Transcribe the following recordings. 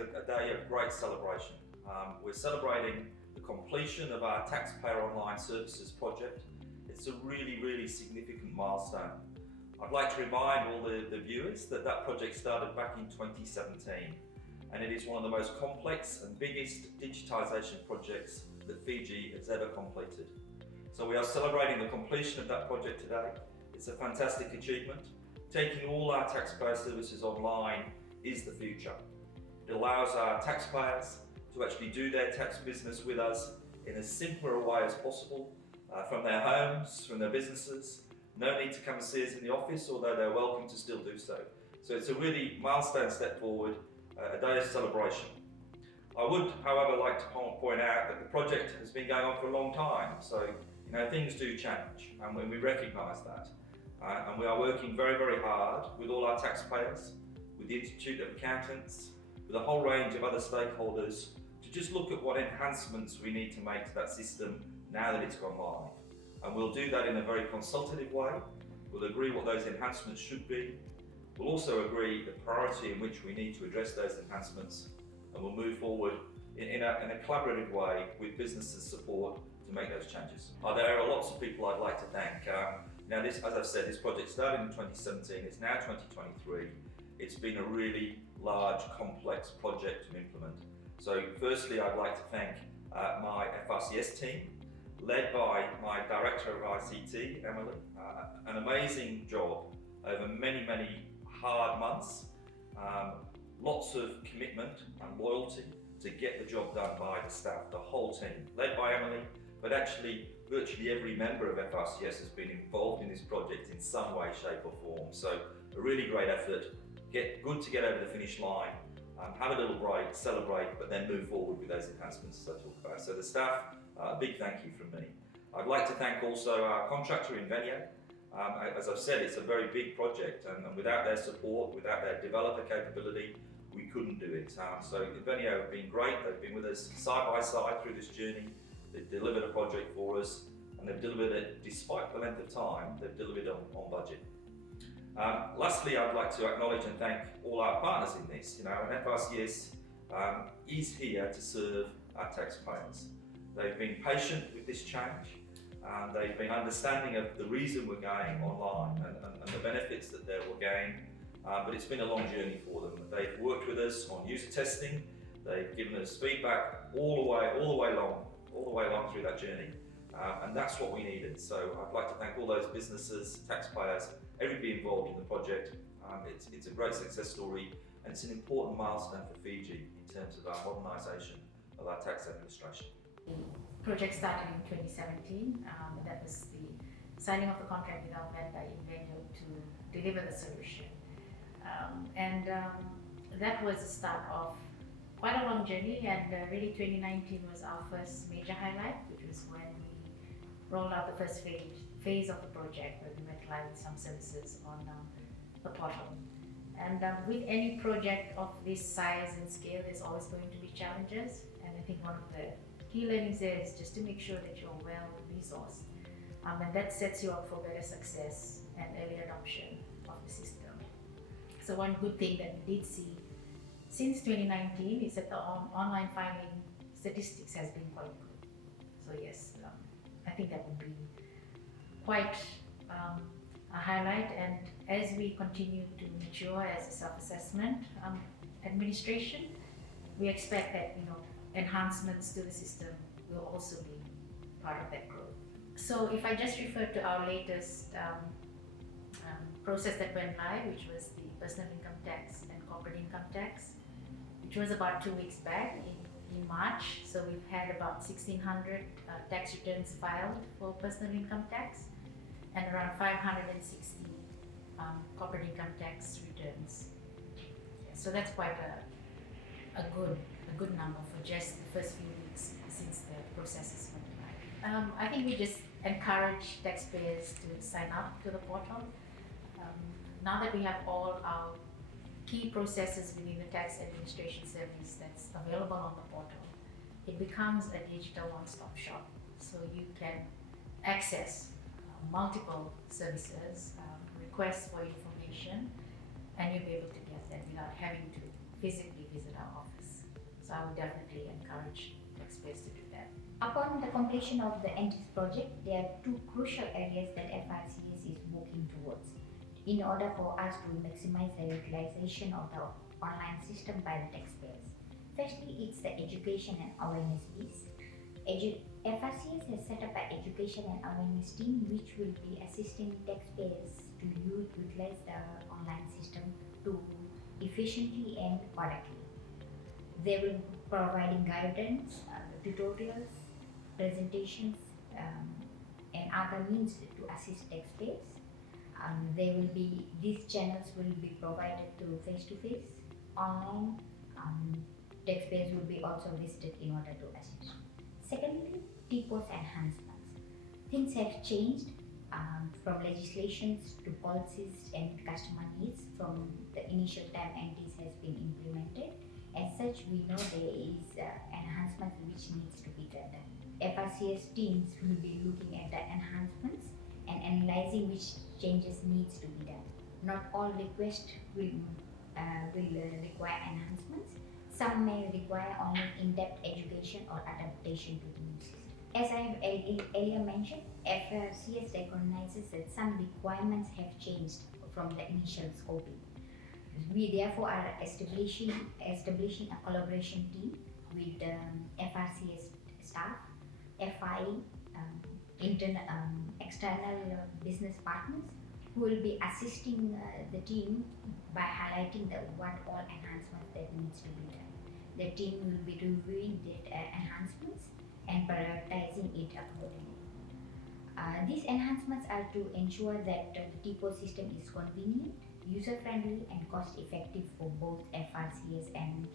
is a day of great celebration. We're celebrating the completion of our Taxpayer Online Services project. It's a really significant milestone. I'd like to remind all the viewers that project started back in 2017, and it is one of the most complex and biggest digitisation projects that Fiji has ever completed. So we are celebrating the completion of that project today. It's a fantastic achievement. Taking all our taxpayer services online is the future. It allows our taxpayers to actually do their tax business with us in as simpler a way as possible, from their homes, from their businesses. No need to come and see us in the office, although they're welcome to still do so. So it's a really milestone step forward, a day of celebration. I would, however, like to point out that the project has been going on for a long time, so things do change, and we recognise that. And we are working very hard with all our taxpayers, with the Institute of Accountants, with a whole range of other stakeholders to just look at what enhancements we need to make to that system now that it's gone live. And we'll do that in a very consultative way. We'll agree what those enhancements should be. We'll also agree the priority in which we need to address those enhancements, and we'll move forward in a collaborative way with businesses' support to make those changes. There are lots of people I'd like to thank. Now, as I've said, this project started in 2017, it's now 2023. It's been a really large, complex project to implement. So firstly, I'd like to thank my FRCS team, led by my Director of ICT, Emily. An amazing job over many hard months. Lots of commitment and loyalty to get the job done by the staff, the whole team, led by Emily, but actually virtually every member of FRCS has been involved in this project in some way, shape or form. So a really great effort. Good to get over the finish line, have a little break, celebrate, but then move forward with those enhancements as I talk about. So the staff, a big thank you from me. I'd like to thank also our contractor Invenio. As I've said, it's a very big project, and without their support, without their developer capability, we couldn't do it. So Invenio have been great. They've been with us side by side through this journey. They've delivered a project for us, and they've delivered it, despite the length of time, they've delivered it on budget. Lastly, I'd like to acknowledge and thank all our partners in this. And FRCS is here to serve our taxpayers. They've been patient with this change, and they've been understanding of the reason we're going online and the benefits that they will gain. But it's been a long journey for them. They've worked with us on user testing. They've given us feedback all the way along through that journey. And that's what we needed. So I'd like to thank all those businesses, taxpayers, everybody involved in the project. It's a great success story, and it's an important milestone for Fiji in terms of our modernisation of our tax administration. The project started in 2017. That was the signing of the contract with our vendor Invenio to deliver the solution. That was the start of quite a long journey, and really 2019 was our first major highlight, which was when we rolled out the first phase of the project, where we went live with some services on the portal. And with any project of this size and scale, there's always going to be challenges, and I think one of the key learnings there is just to make sure that you're well resourced, and that sets you up for better success and early adoption of the system. So one good thing that we did see since 2019 is that the online filing statistics has been quite good. So yes, I think that would be quite a highlight. And as we continue to mature as a self-assessment administration, we expect that enhancements to the system will also be part of that growth. So if I just refer to our latest process that went live, which was the personal income tax and corporate income tax, which was about 2 weeks back in March. So we've had about 1,600 tax returns filed for personal income tax and around 560 corporate income tax returns. So that's quite a good number for just the first few weeks since the processes went live. I think we just encourage taxpayers to sign up to the portal. Now that we have all our key processes within the tax administration service that's available on the portal, it becomes a digital one-stop shop. So you can access multiple services, requests for information, and you'll be able to get that without having to physically visit our office. I would definitely encourage taxpayers to do that. Upon the completion of the NTIS project, there are two crucial areas that FRCS is working towards in order for us to maximize the utilization of the online system by the taxpayers. Firstly, it's the education and awareness piece. FRCS has set up an education and awareness team which will be assisting taxpayers to utilize the online system to efficiently and correctly. They will be providing guidance, tutorials, presentations, and other means to assist taxpayers. These channels will be provided through face-to-face, online. Taxpayers will be also visited in order to assist. Secondly, TPOS enhancements. Things have changed from legislations to policies and customer needs from the initial time NTIS has been implemented. As such, we know there is enhancements which needs to be done. FRCS teams will be looking at the enhancements and analyzing which changes needs to be done. Not all requests will require enhancements. Some may require only in-depth education or adaptation to the new system. As I have earlier mentioned, FRCS recognizes that some requirements have changed from the initial scoping. We therefore are establishing a collaboration team with FRCS staff, FI, external business partners who will be assisting the team by highlighting what all enhancements that needs to be done. The team will be reviewing the enhancements and prioritizing it accordingly. These enhancements are to ensure that the TPOS system is convenient, user-friendly and cost-effective for both FRCS and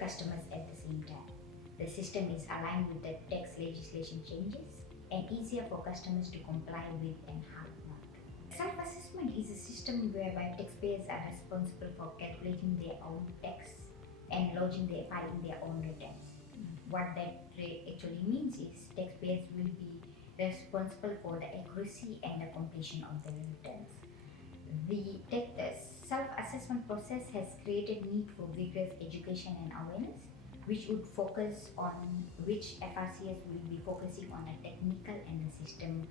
customers at the same time. The system is aligned with the tax legislation changes and easier for customers to comply with and have not. Self-assessment is a system whereby taxpayers are responsible for calculating their own tax and filing their own returns. What that actually means is taxpayers will be responsible for the accuracy and the completion of their returns. The self-assessment process has created need for vigorous education and awareness, which FRCS will be focusing on the technical and the system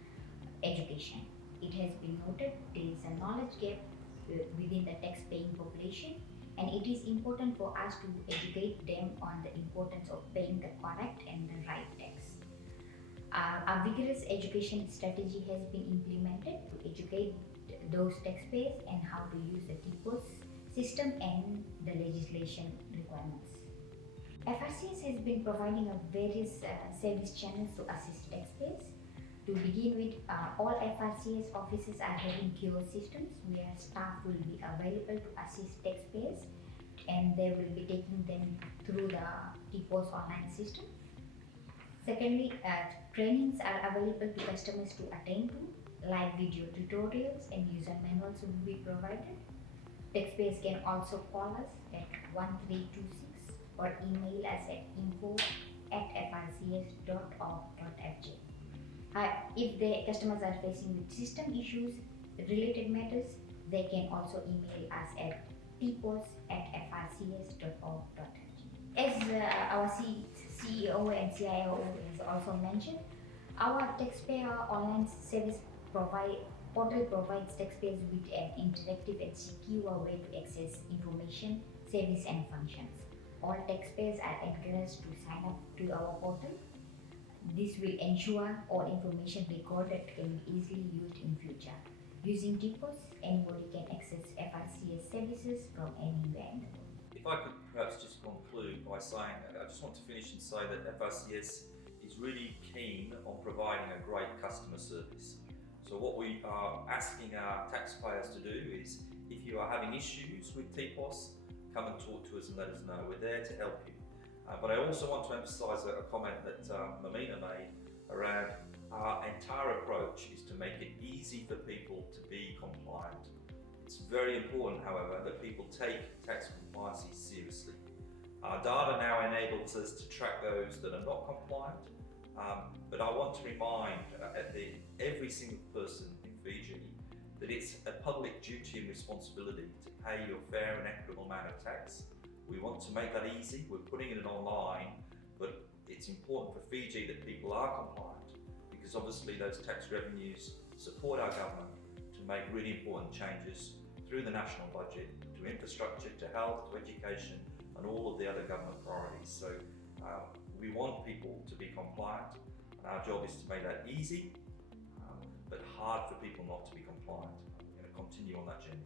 education. It has been noted there is a knowledge gap within the tax-paying population, and it is important for us to educate them on the importance of paying the correct and the right tax. A vigorous education strategy has been implemented to educate those taxpayers and how to use the TPOS system and the legislation requirements. FRCS has been providing various service channels to assist taxpayers. To begin with, all FRCS offices are having kiosk systems where staff will be available to assist taxpayers and they will be taking them through the TPOS online system. Secondly, trainings are available to customers to attend to. Live video tutorials and user manuals will be provided. Taxpayers can also call us at 1326 or email us at info@frcs.org.fj. If the customers are facing with system issues, related matters, they can also email us at tpos@frcs.org.fj. As our CEO and CIO has also mentioned, our Taxpayer Online Service portal provides taxpayers with an interactive and secure way to access information, service and functions. All taxpayers are encouraged to sign up to our portal. This will ensure all information recorded can be easily used in future. Using TPOS, anybody can access FRCS services from anywhere in the world. If I could perhaps just conclude by saying, I just want to finish and say that FRCS is really keen on providing a great customer service. So what we are asking our taxpayers to do is, if you are having issues with TPOS, come and talk to us and let us know. We're there to help you. But I also want to emphasise a comment that Mamina made around our entire approach is to make it easy for people to be compliant. It's very important, however, that people take tax compliance seriously. Our data now enables us to track those that are not compliant, but I want to remind every single person in Fiji that it's a public duty and responsibility to pay your fair and equitable amount of tax, We want to make that easy. We're putting it online, but it's important for Fiji that people are compliant, because obviously those tax revenues support our government to make really important changes through the national budget to infrastructure, to health, to education, and all of the other government priorities. So we want people to be compliant, and our job is to make that easy, but hard for people not to be compliant. We're going to continue on that journey.